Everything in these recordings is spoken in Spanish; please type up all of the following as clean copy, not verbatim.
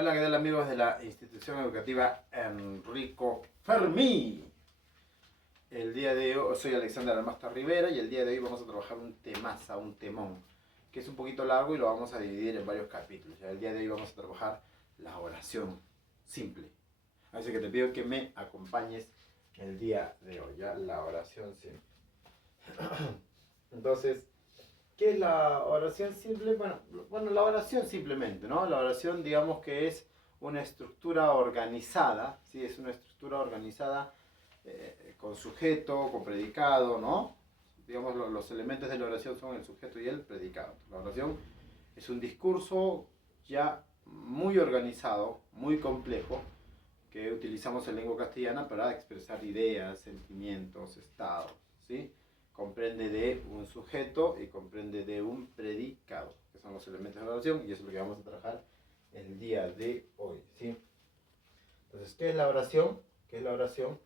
Hola, ¿qué tal amigos de la institución educativa Enrico Fermi? El día de hoy soy Alexander Almasta Rivera y el día de hoy vamos a trabajar un temaza, un temón, que es un poquito largo y lo vamos a dividir en varios capítulos. ¿Ya? El día de hoy vamos a trabajar la oración simple. Así que te pido que me acompañes el día de hoy, ¿ya? La oración simple. Entonces, ¿qué es la oración simple? Bueno, la oración simplemente, ¿no? La oración, digamos que es una estructura organizada, ¿sí? Es una estructura organizada con sujeto, con predicado, ¿no? Digamos, los elementos de la oración son el sujeto y el predicado. La oración es un discurso ya muy organizado, muy complejo, que utilizamos en lengua castellana para expresar ideas, sentimientos, estados, ¿sí? Comprende de un sujeto y comprende de un predicado, que son los elementos de la oración, y eso es lo que vamos a trabajar el día de hoy, ¿sí? Entonces, ¿qué es la oración? ¿Qué es la oración?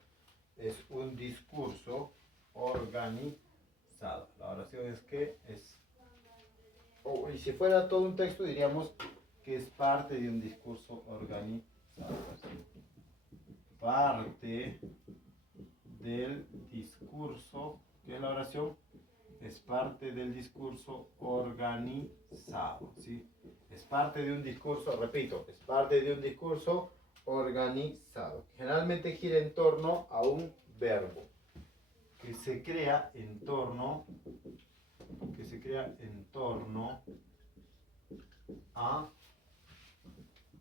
Es un discurso organizado. La oración es que es, y si fuera todo un texto diríamos que es parte de un discurso organizado, ¿sí? Parte del discurso, ¿qué es la oración? Es parte del discurso organizado, ¿sí? Es parte de un discurso, repito, es parte de un discurso organizado. Generalmente gira en torno a un verbo que se crea en torno a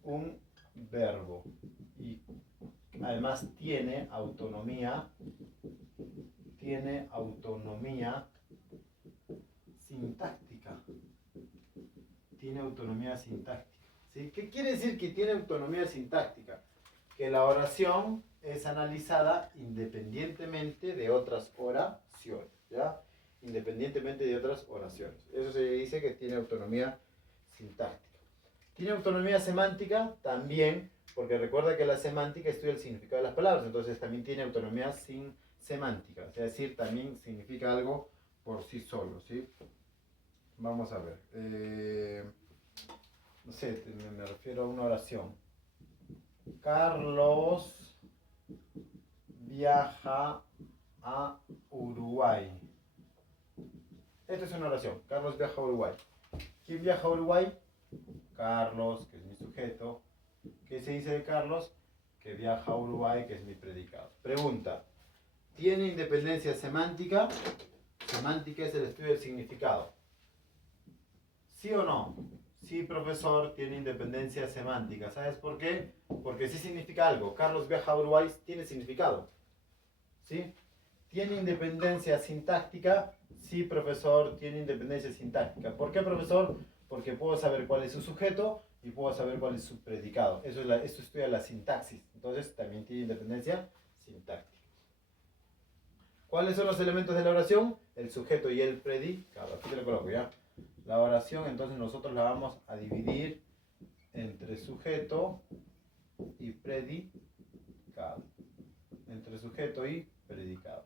un verbo y además tiene autonomía sintáctica. Tiene autonomía sintáctica. ¿Sí? ¿Qué quiere decir que tiene autonomía sintáctica? Que la oración es analizada independientemente de otras oraciones, ¿ya? Independientemente de otras oraciones. Eso se dice que tiene autonomía sintáctica. ¿Tiene autonomía semántica? También, porque recuerda que la semántica estudia el significado de las palabras, entonces también tiene autonomía semántica, es decir, también significa algo por sí solo, ¿sí? Vamos a ver. No sé, me refiero a una oración. Carlos viaja a Uruguay. Esta es una oración. Carlos viaja a Uruguay. ¿Quién viaja a Uruguay? Carlos, que es mi sujeto. ¿Qué se dice de Carlos? Que viaja a Uruguay, que es mi predicado. Pregunta. ¿Tiene independencia semántica? Semántica es el estudio del significado. ¿Sí o no? Sí, profesor, tiene independencia semántica. ¿Sabes por qué? Porque sí significa algo. Carlos viaja a Uruguay tiene significado. ¿Sí? ¿Tiene independencia sintáctica? Sí, profesor, tiene independencia sintáctica. ¿Por qué, profesor? Porque puedo saber cuál es su sujeto y puedo saber cuál es su predicado. Esto estudia la sintaxis. Entonces, también tiene independencia sintáctica. ¿Cuáles son los elementos de la oración? El sujeto y el predicado. Aquí te lo coloco ya. La oración, entonces, nosotros la vamos a dividir entre sujeto y predicado. Entre sujeto y predicado.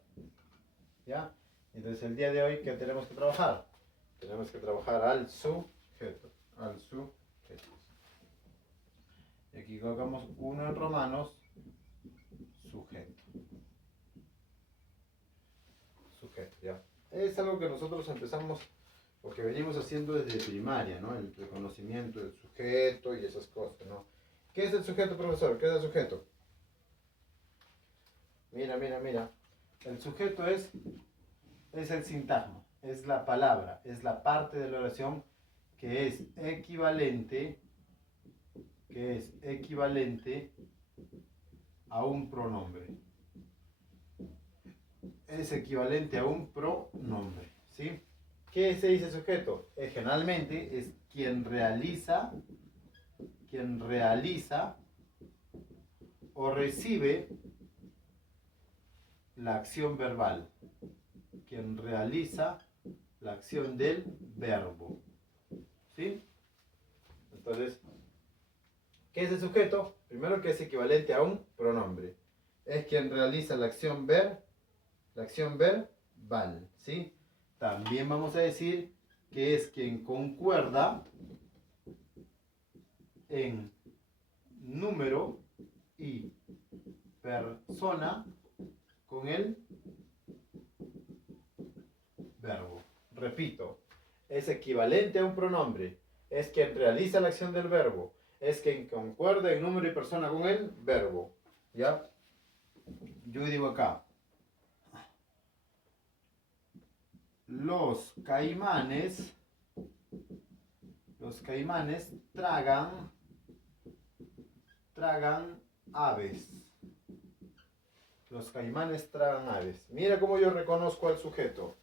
¿Ya? Entonces el día de hoy, ¿qué tenemos que trabajar? Tenemos que trabajar al sujeto. Al sujeto. Y aquí colocamos uno en romanos, sujeto. Sujeto, ¿ya? Es algo que nosotros empezamos, porque venimos haciendo desde primaria, ¿no? El reconocimiento del sujeto y esas cosas, ¿no? ¿Qué es el sujeto, profesor? ¿Qué es el sujeto? Mira. El sujeto es el sintagma, es la palabra, es la parte de la oración que es equivalente a un pronombre. Es equivalente a un pronombre, ¿sí? ¿Qué se dice sujeto? Generalmente es quien realiza o recibe la acción verbal. Quien realiza la acción del verbo. ¿Sí? Entonces, ¿qué es el sujeto? Primero, que es equivalente a un pronombre. Es quien realiza la acción verbal. ¿Sí? También vamos a decir que es quien concuerda en número y persona con el verbo. Repito, es equivalente a un pronombre. Es quien realiza la acción del verbo. Es quien concuerda en número y persona con el verbo. ¿Ya? Yo digo acá. Los caimanes tragan aves. Los caimanes tragan aves. Mira cómo yo reconozco al sujeto.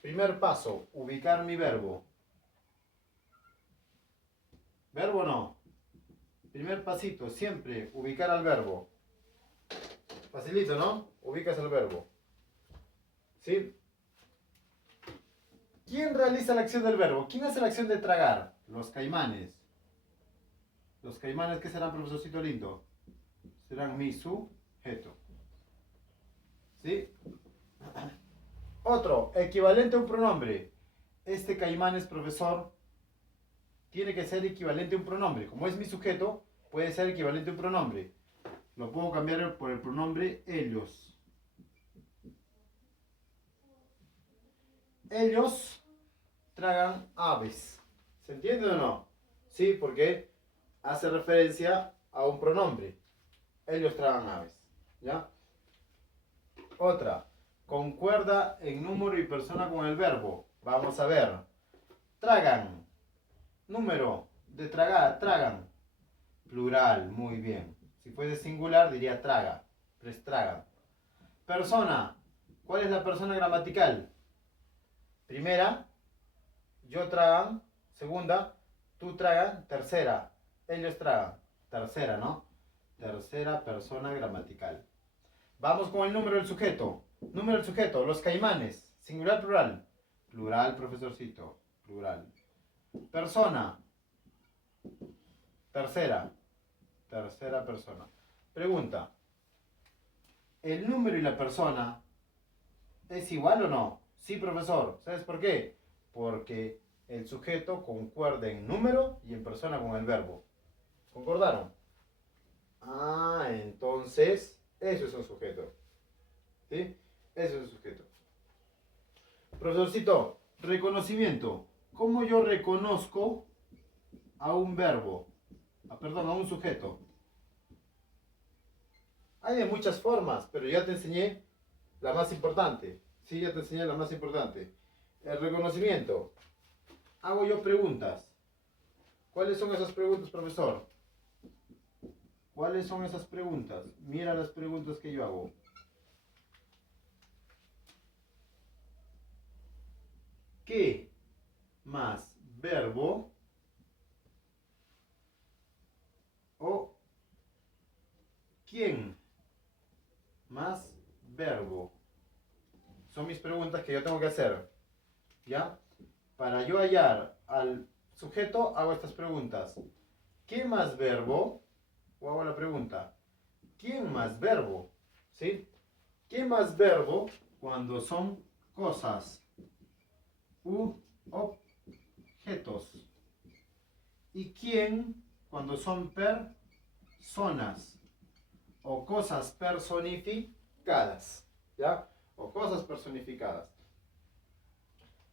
Primer paso, ubicar mi verbo. ¿Verbo no? Primer pasito, siempre ubicar al verbo. Facilito, ¿no? Ubicas el verbo. ¿Sí? ¿Quién realiza la acción del verbo? ¿Quién hace la acción de tragar? Los caimanes. Los caimanes, ¿qué serán, profesorcito lindo? Serán mi sujeto. ¿Sí? Otro, equivalente a un pronombre. Este caimán es profesor. Tiene que ser equivalente a un pronombre. Como es mi sujeto, puede ser equivalente a un pronombre. Lo puedo cambiar por el pronombre ellos. Ellos tragan aves. ¿Se entiende o no? Sí, porque hace referencia a un pronombre. Ellos tragan aves. ¿Ya? Otra. Concuerda en número y persona con el verbo. Vamos a ver. Tragan. Número de tragar. Tragan. Plural. Muy bien. Si fuese singular diría traga. Pero es tragan. Persona. ¿Cuál es la persona gramatical? Primera, yo tragan. Segunda, tú tragan. Tercera, ellos tragan. Tercera, ¿no? Tercera persona gramatical. Vamos con el número del sujeto. Número del sujeto, los caimanes. Singular, plural. Plural, profesorcito. Plural. Persona. Tercera. Tercera persona. Pregunta. ¿El número y la persona es igual o no? Sí, profesor. ¿Sabes por qué? Porque el sujeto concuerda en número y en persona con el verbo. ¿Concordaron? Ah, entonces, eso es un sujeto. ¿Sí? Eso es un sujeto. Profesorcito, reconocimiento. ¿Cómo yo reconozco a un verbo? Perdón, a un sujeto. Hay de muchas formas, pero ya te enseñé la más importante. Sí, ya te enseñé la más importante. El reconocimiento. Hago yo preguntas. ¿Cuáles son esas preguntas, profesor? ¿Cuáles son esas preguntas? Mira las preguntas que yo hago. ¿Qué más verbo o quién más verbo? Son mis preguntas que yo tengo que hacer. ¿Ya? Para yo hallar al sujeto, hago estas preguntas. ¿Qué más verbo? O hago la pregunta. ¿Quién más verbo? ¿Sí? ¿Qué más verbo cuando son cosas u objetos? ¿Y quién cuando son personas o cosas personificadas? ¿Ya? O cosas personificadas.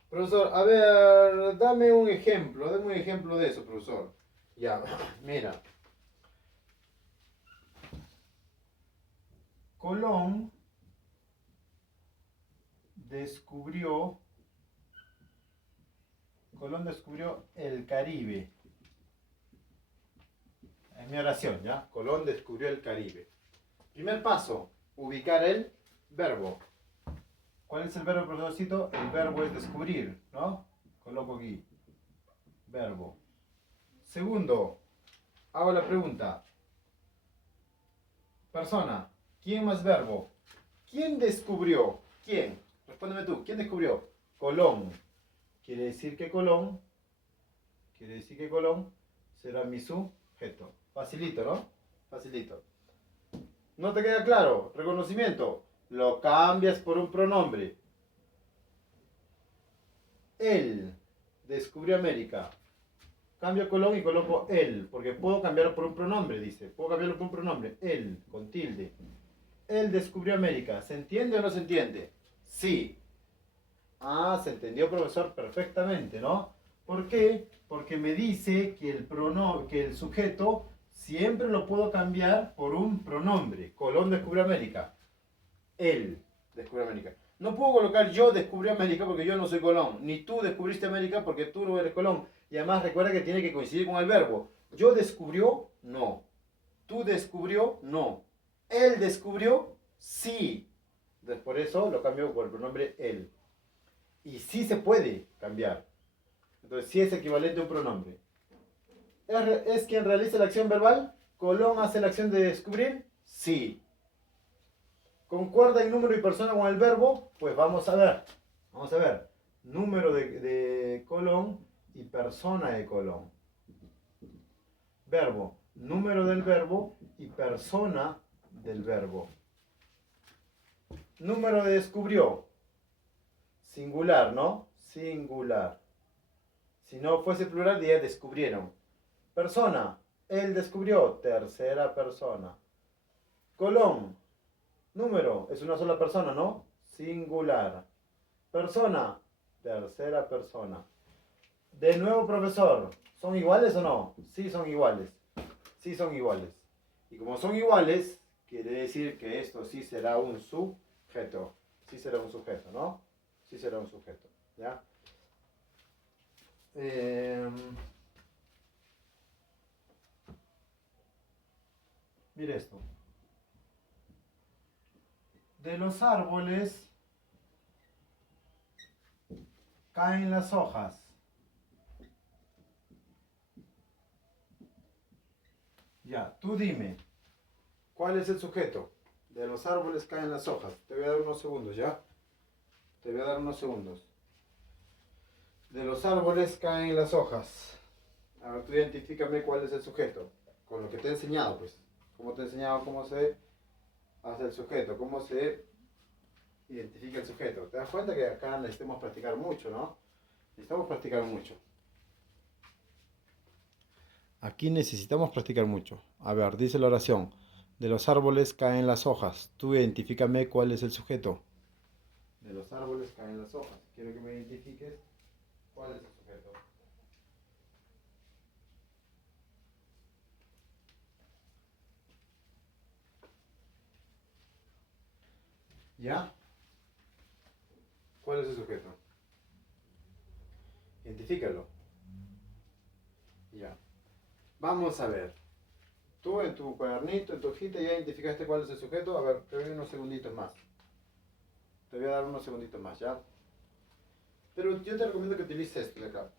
Profesor, a ver, dame un ejemplo de eso, profesor. Ya, mira. Colón descubrió el Caribe. Es mi oración, ¿ya? Colón descubrió el Caribe. Primer paso, ubicar el verbo. ¿Cuál es el verbo, profesorcito? El verbo es descubrir, ¿no? Coloco aquí. Verbo. Segundo, hago la pregunta. Persona. ¿Quién más verbo? ¿Quién descubrió? ¿Quién? Respóndeme tú. ¿Quién descubrió? Colón. Quiere decir que Colón será mi sujeto. Facilito, ¿no? Facilito. ¿No te queda claro? Reconocimiento. Lo cambias por un pronombre. Él descubrió América. Cambio colón y coloco él, porque puedo cambiarlo por un pronombre, dice. Puedo cambiarlo por un pronombre. Él, con tilde. Él descubrió América. ¿Se entiende o no se entiende? Sí. Ah, se entendió, profesor, perfectamente, ¿no? ¿Por qué? Porque me dice que que el sujeto siempre lo puedo cambiar por un pronombre. Colón descubrió América. Él descubrió América. No puedo colocar yo descubrí América porque yo no soy Colón. Ni tú descubriste América porque tú no eres Colón. Y además recuerda que tiene que coincidir con el verbo. Yo descubrió, no. Tú descubrió, no. Él descubrió, sí. Entonces por eso lo cambio por el pronombre él. Y sí se puede cambiar. Entonces sí es equivalente a un pronombre. ¿Es quien realiza la acción verbal? ¿Colón hace la acción de descubrir? Sí. ¿Concuerda el número y persona con el verbo? Pues vamos a ver. Vamos a ver. Número de Colón y persona de Colón. Verbo. Número del verbo y persona del verbo. Número de descubrió. Singular, ¿no? Singular. Si no fuese plural, diría descubrieron. Persona. Él descubrió. Tercera persona. Colón. Número. Es una sola persona, ¿no? Singular. Persona. Tercera persona. De nuevo, profesor. ¿Son iguales o no? Sí, son iguales. Sí, son iguales. Y como son iguales, quiere decir que esto sí será un sujeto. Sí será un sujeto, ¿no? Sí será un sujeto. ¿Ya? Mire esto. De los árboles caen las hojas. Ya, tú dime, ¿cuál es el sujeto? De los árboles caen las hojas. Te voy a dar unos segundos, ¿ya? Te voy a dar unos segundos. De los árboles caen las hojas. Ahora tú identifícame cuál es el sujeto. Con lo que te he enseñado, pues. Cómo te he enseñado cómo se hace el sujeto, cómo se identifica el sujeto. ¿Te das cuenta que acá necesitamos practicar mucho, no? Necesitamos practicar mucho. Aquí necesitamos practicar mucho. A ver, dice la oración. De los árboles caen las hojas. Tú identifícame cuál es el sujeto. De los árboles caen las hojas. Quiero que me identifiques cuál es el sujeto. ¿Ya? ¿Cuál es el sujeto? Identifícalo. Ya. Vamos a ver. Tú en tu cuadernito, en tu hojita, ya identificaste cuál es el sujeto. A ver, te doy unos segunditos más. Te voy a dar unos segunditos más, ¿ya? Pero yo te recomiendo que utilices esto de acá.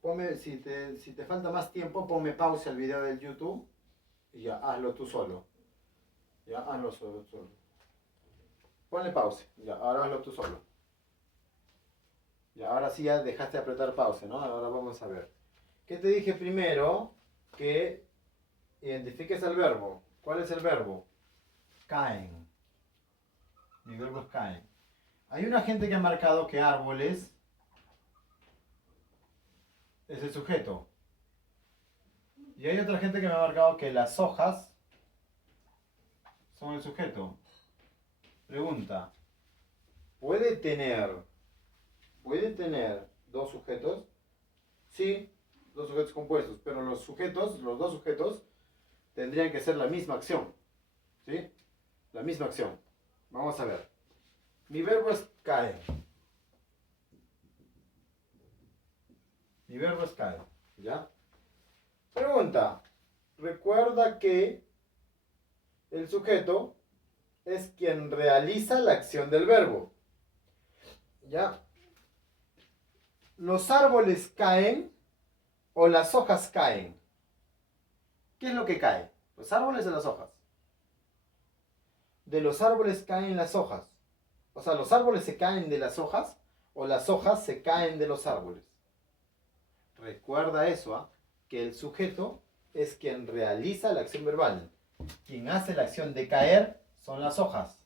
Ponme, si te falta más tiempo, ponme pausa el video del YouTube y ya, hazlo tú solo. Ya, hazlo solo. Ponle pausa, ya, ahora hazlo tú solo. Ya, ahora sí ya dejaste de apretar pausa, ¿no? Ahora vamos a ver. ¿Qué te dije primero? Que identifiques el verbo. ¿Cuál es el verbo? Caen. Mi verbo es caen. Hay una gente que ha marcado que árboles es el sujeto. Y hay otra gente que me ha marcado que las hojas son el sujeto. Pregunta. ¿Puede tener dos sujetos? Sí, dos sujetos compuestos, pero los dos sujetos, tendrían que ser la misma acción. ¿Sí? La misma acción. Vamos a ver. Mi verbo es caer. Mi verbo es caer. ¿Ya? Pregunta. Recuerda que el sujeto es quien realiza la acción del verbo. ¿Ya? ¿Los árboles caen o las hojas caen? ¿Qué es lo que cae? ¿Los árboles o las hojas? De los árboles caen las hojas. O sea, ¿los árboles se caen de las hojas o las hojas se caen de los árboles? Recuerda eso, ¿ah? Que el sujeto es quien realiza la acción verbal. Quien hace la acción de caer son las hojas.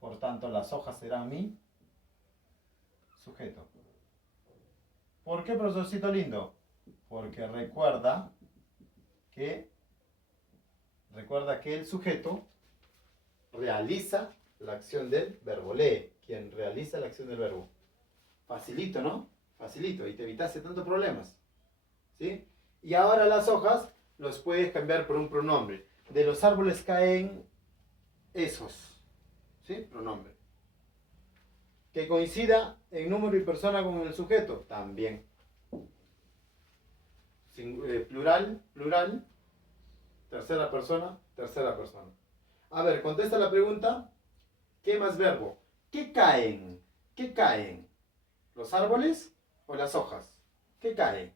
Por tanto, las hojas serán mi sujeto. ¿Por qué, profesorcito lindo? Porque recuerda que el sujeto realiza la acción del verbo. Lee, quien realiza la acción del verbo. Facilito, ¿no? Facilito, y te evitaste tantos problemas. ¿Sí? Y ahora las hojas los puedes cambiar por un pronombre. De los árboles caen esos. ¿Sí? Pronombre. Que coincida en número y persona con el sujeto. También. Plural, plural. Tercera persona, tercera persona. A ver, contesta la pregunta. ¿Qué más verbo? ¿Qué caen? ¿Qué caen? ¿Los árboles o las hojas? ¿Qué caen?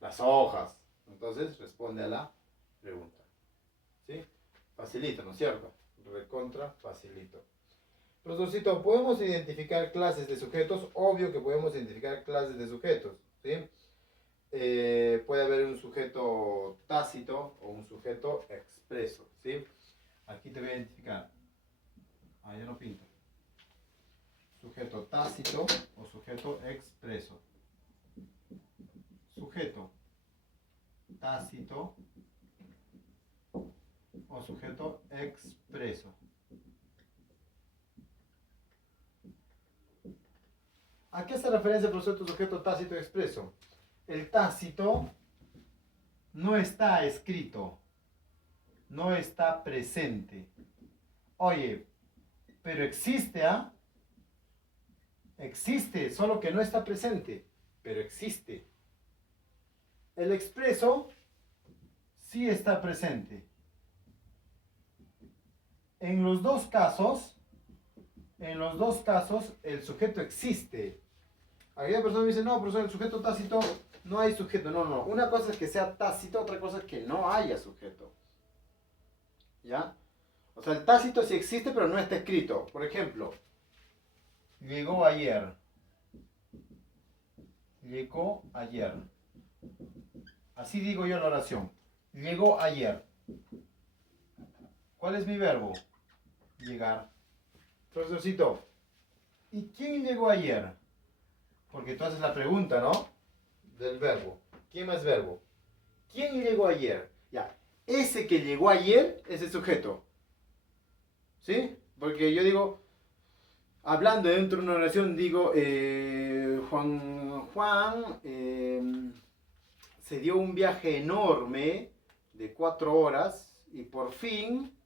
Las hojas. Entonces responde a la pregunta. ¿Sí? Facilito, ¿no es cierto? Recontra facilito. Profesorcito, ¿podemos identificar clases de sujetos? Obvio que podemos identificar clases de sujetos. ¿Sí? Puede haber un sujeto tácito o un sujeto expreso. ¿Sí? Aquí te voy a identificar. Ah, ya no pinto. Sujeto tácito o sujeto expreso. Sujeto tácito o sujeto expreso. ¿A qué hace referencia el concepto sujeto tácito expreso? El tácito no está escrito, no está presente. Oye, pero existe, ¿ah? Existe, solo que no está presente, pero existe. El expreso sí está presente. En los dos casos, el sujeto existe. Aquella persona me dice, no, profesor, el sujeto tácito, no hay sujeto. No, no, una cosa es que sea tácito, otra cosa es que no haya sujeto. ¿Ya? O sea, el tácito sí existe, pero no está escrito. Por ejemplo, llegó ayer. Llegó ayer. Así digo yo la oración. Llegó ayer. ¿Cuál es mi verbo? Llegar. Profesorcito, ¿y quién llegó ayer? Porque tú haces la pregunta, ¿no? Del verbo. ¿Quién más verbo? ¿Quién llegó ayer? Ya. Ese que llegó ayer es el sujeto. ¿Sí? Porque yo digo, hablando dentro de una oración, digo, Juan se dio un viaje enorme de 4 horas y por fin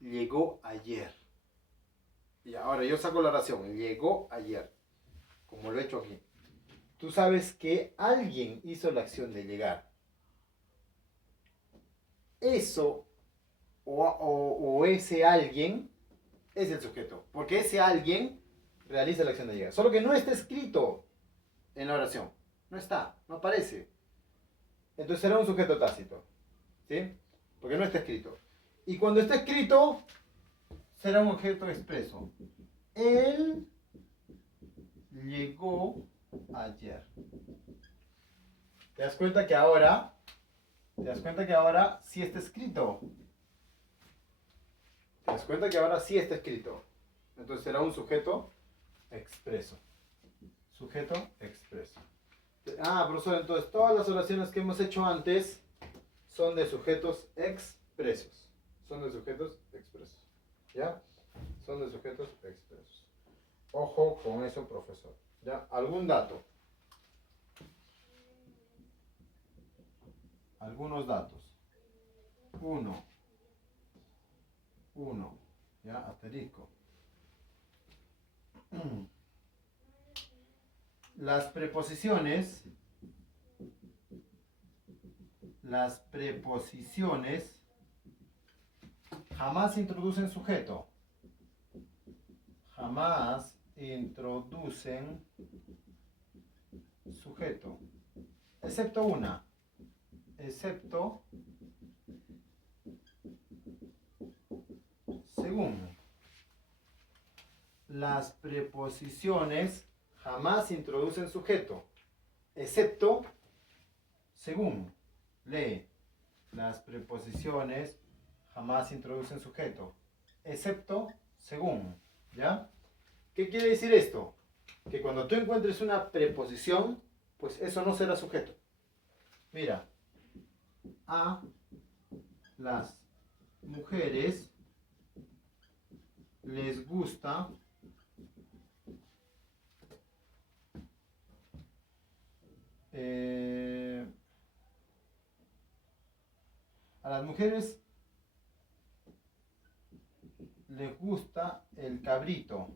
llegó ayer. Y ahora yo saco la oración, llegó ayer, como lo he hecho aquí. Tú sabes que alguien hizo la acción de llegar. Eso o ese alguien es el sujeto, porque ese alguien realiza la acción de llegar. Solo que no está escrito en la oración. No está, no aparece. Entonces será un sujeto tácito. ¿Sí? Porque no está escrito. Y cuando está escrito, será un objeto expreso. Él llegó ayer. ¿Te das cuenta que ahora sí está escrito? ¿Te das cuenta que ahora sí está escrito? Entonces será un sujeto expreso. Sujeto expreso. Ah, profesor, entonces todas las oraciones que hemos hecho antes son de sujetos expresos. Son de sujetos expresos. ¿Ya? Son de sujetos expresos. Ojo con eso, profesor. ¿Ya? ¿Algún dato? Algunos datos. Uno. ¿Ya? Asterisco. Las preposiciones jamás introducen sujeto. Jamás introducen sujeto. Excepto una. Excepto según. Las preposiciones jamás introducen sujeto, excepto según. Lee. Las preposiciones jamás introducen sujeto, excepto según. ¿Ya? ¿Qué quiere decir esto? que cuando tú encuentres una preposición, pues eso no será sujeto. Mira, a las mujeres les gusta a las mujeres les gusta el cabrito.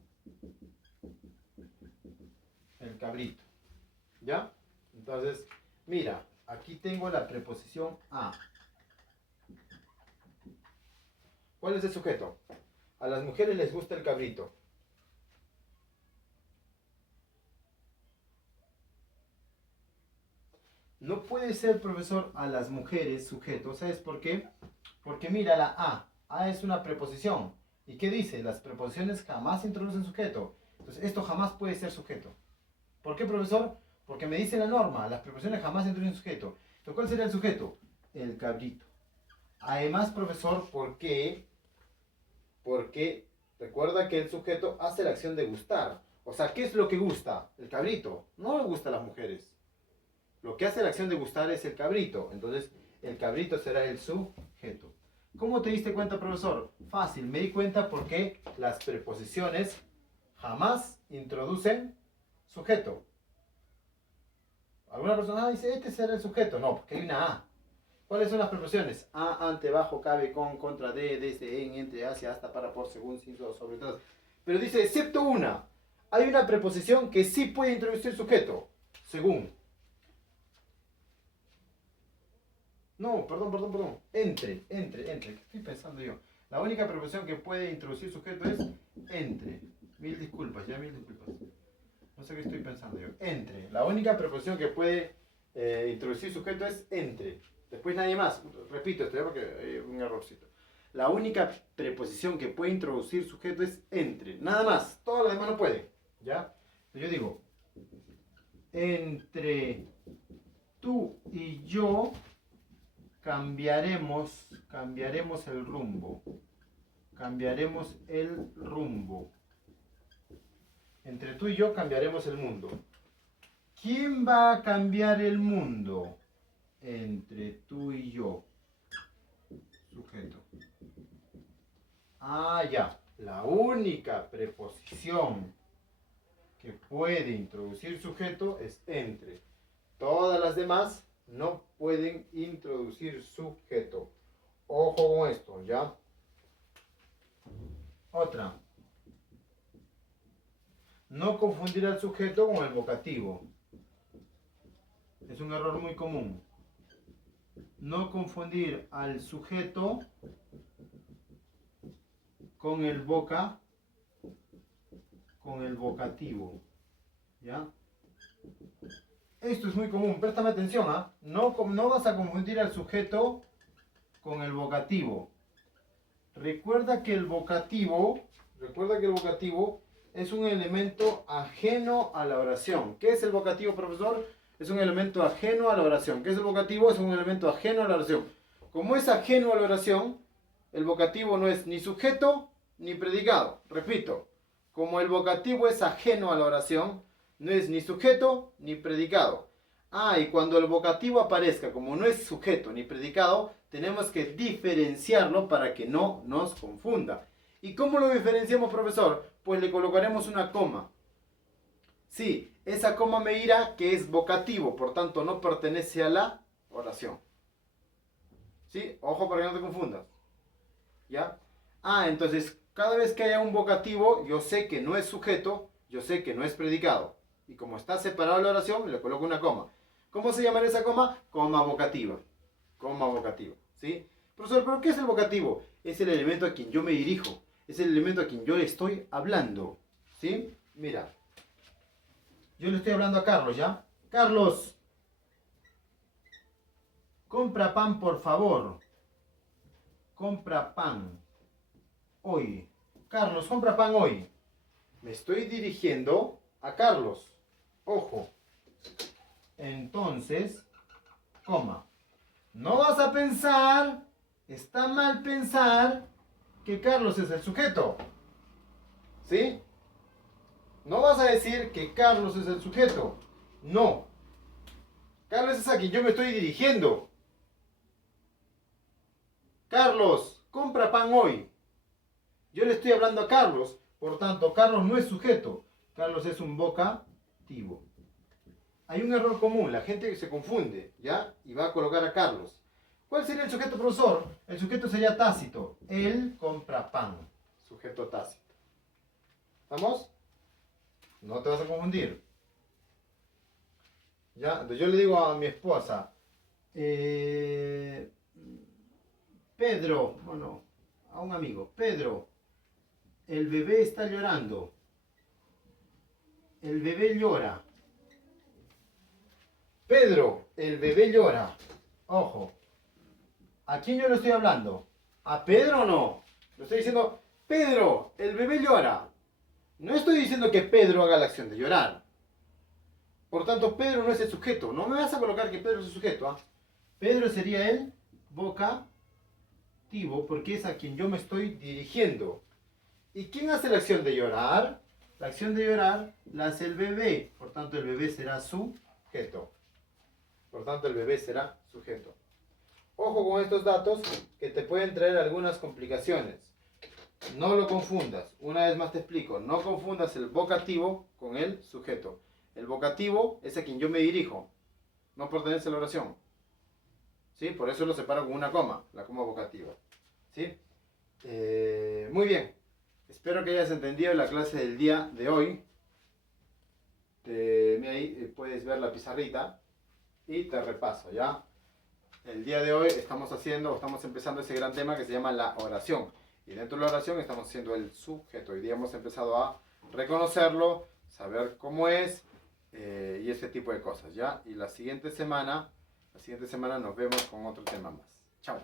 El cabrito. ¿Ya? Entonces, mira, aquí tengo la preposición a. ¿Cuál es el sujeto? A las mujeres les gusta el cabrito. No puede ser, profesor, a las mujeres sujeto. ¿Sabes por qué? Porque mira la A. A es una preposición. ¿Y qué dice? Las preposiciones jamás introducen sujeto. Entonces, esto jamás puede ser sujeto. ¿Por qué, profesor? Porque me dice la norma, las preposiciones jamás introducen sujeto. Entonces, ¿cuál sería el sujeto? El cabrito. Además, profesor, ¿por qué? Porque recuerda que el sujeto hace la acción de gustar. O sea, ¿qué es lo que gusta? El cabrito. No le gusta a las mujeres. Lo que hace la acción de gustar es el cabrito. Entonces, el cabrito será el sujeto. ¿Cómo te diste cuenta, profesor? Fácil, me di cuenta porque las preposiciones jamás introducen sujeto. Alguna persona dice, este será el sujeto. No, porque hay una A. ¿Cuáles son las preposiciones? A, ante, bajo, cabe, con, contra, de, desde, en, entre, hacia, hasta, para, por, según, sin, sobre, todo. Pero dice, excepto una. Hay una preposición que sí puede introducir sujeto. Según. No, perdón. Entre. ¿Qué estoy pensando yo? La única preposición que puede introducir sujeto es entre. Mil disculpas. No sé qué estoy pensando yo. Entre. La única preposición que puede introducir sujeto es entre. Después nadie más. Repito esto, porque hay un errorcito. La única preposición que puede introducir sujeto es entre. Nada más. Todo lo demás no puede. ¿Ya? Yo digo, entre tú y yo cambiaremos el rumbo. Entre tú y yo cambiaremos el mundo. ¿Quién va a cambiar el mundo? Entre tú y yo. Sujeto. Ah, ya. La única preposición que puede introducir sujeto es entre. Todas las demás no pueden introducir sujeto. Ojo con esto, ¿ya? Otra. No confundir al sujeto con el vocativo. Es un error muy común. No confundir al sujeto con el vocativo. ¿Ya? Esto es muy común, préstame atención, ¿ah? No vas a confundir al sujeto con el vocativo. Recuerda que el vocativo es un elemento ajeno a la oración. ¿Qué es el vocativo, profesor? Es un elemento ajeno a la oración. ¿Qué es el vocativo? Es un elemento ajeno a la oración. Como es ajeno a la oración, el vocativo no es ni sujeto ni predicado. Repito, como el vocativo es ajeno a la oración, no es ni sujeto ni predicado. Ah, y cuando el vocativo aparezca como no es sujeto ni predicado, tenemos que diferenciarlo para que no nos confunda. ¿Y cómo lo diferenciamos, profesor? Pues le colocaremos una coma. Sí, esa coma me dirá que es vocativo, por tanto no pertenece a la oración. ¿Sí? Ojo para que no te confundas. ¿Ya? Ah, entonces, cada vez que haya un vocativo, yo sé que no es sujeto, yo sé que no es predicado. Y como está separado la oración, le coloco una coma. ¿Cómo se llama esa coma? Coma vocativa. Coma vocativa. ¿Sí? Profesor, ¿pero qué es el vocativo? Es el elemento a quien yo me dirijo. Es el elemento a quien yo le estoy hablando. ¿Sí? Mira. Yo le estoy hablando a Carlos, ¿ya? Carlos, compra pan, por favor. Compra pan. Hoy. Carlos, compra pan hoy. Me estoy dirigiendo a Carlos. Ojo. Entonces, coma. No vas a pensar, está mal pensar, que Carlos es el sujeto. ¿Sí? No vas a decir que Carlos es el sujeto. No. Carlos es a quien yo me estoy dirigiendo. Carlos, compra pan hoy. Yo le estoy hablando a Carlos. Por tanto, Carlos no es sujeto. Carlos es un vocativo. Hay un error común. La gente se confunde, ¿ya? Y va a colocar a Carlos. ¿Cuál sería el sujeto, profesor? El sujeto sería tácito. Él compra pan. Sujeto tácito. ¿Vamos? No te vas a confundir. ¿Ya? Entonces yo le digo a mi esposa, Pedro, bueno, a un amigo, Pedro, el bebé está llorando. El bebé llora. Pedro, el bebé llora. Ojo. ¿A quién yo le estoy hablando? ¿A Pedro o no? Le estoy diciendo, Pedro, el bebé llora. No estoy diciendo que Pedro haga la acción de llorar. Por tanto, Pedro no es el sujeto. No me vas a colocar que Pedro es el sujeto. ¿Ah? Pedro sería el vocativo porque es a quien yo me estoy dirigiendo. ¿Y quién hace la acción de llorar? La acción de llorar la hace el bebé. Por tanto, el bebé será sujeto. Por tanto, el bebé será sujeto. Ojo con estos datos que te pueden traer algunas complicaciones. No lo confundas. Una vez más te explico. No confundas el vocativo con el sujeto. El vocativo es a quien yo me dirijo. No pertenece a la oración. ¿Sí? Por eso lo separo con una coma. La coma vocativa. ¿Sí? Muy bien. Espero que hayas entendido la clase del día de hoy. Mira ahí puedes ver la pizarrita. Y te repaso, ¿ya? El día de hoy estamos empezando ese gran tema que se llama la oración. Y dentro de la oración estamos haciendo el sujeto. Hoy día hemos empezado a reconocerlo, saber cómo es y ese tipo de cosas, ¿ya? Y la siguiente semana nos vemos con otro tema más. Chao.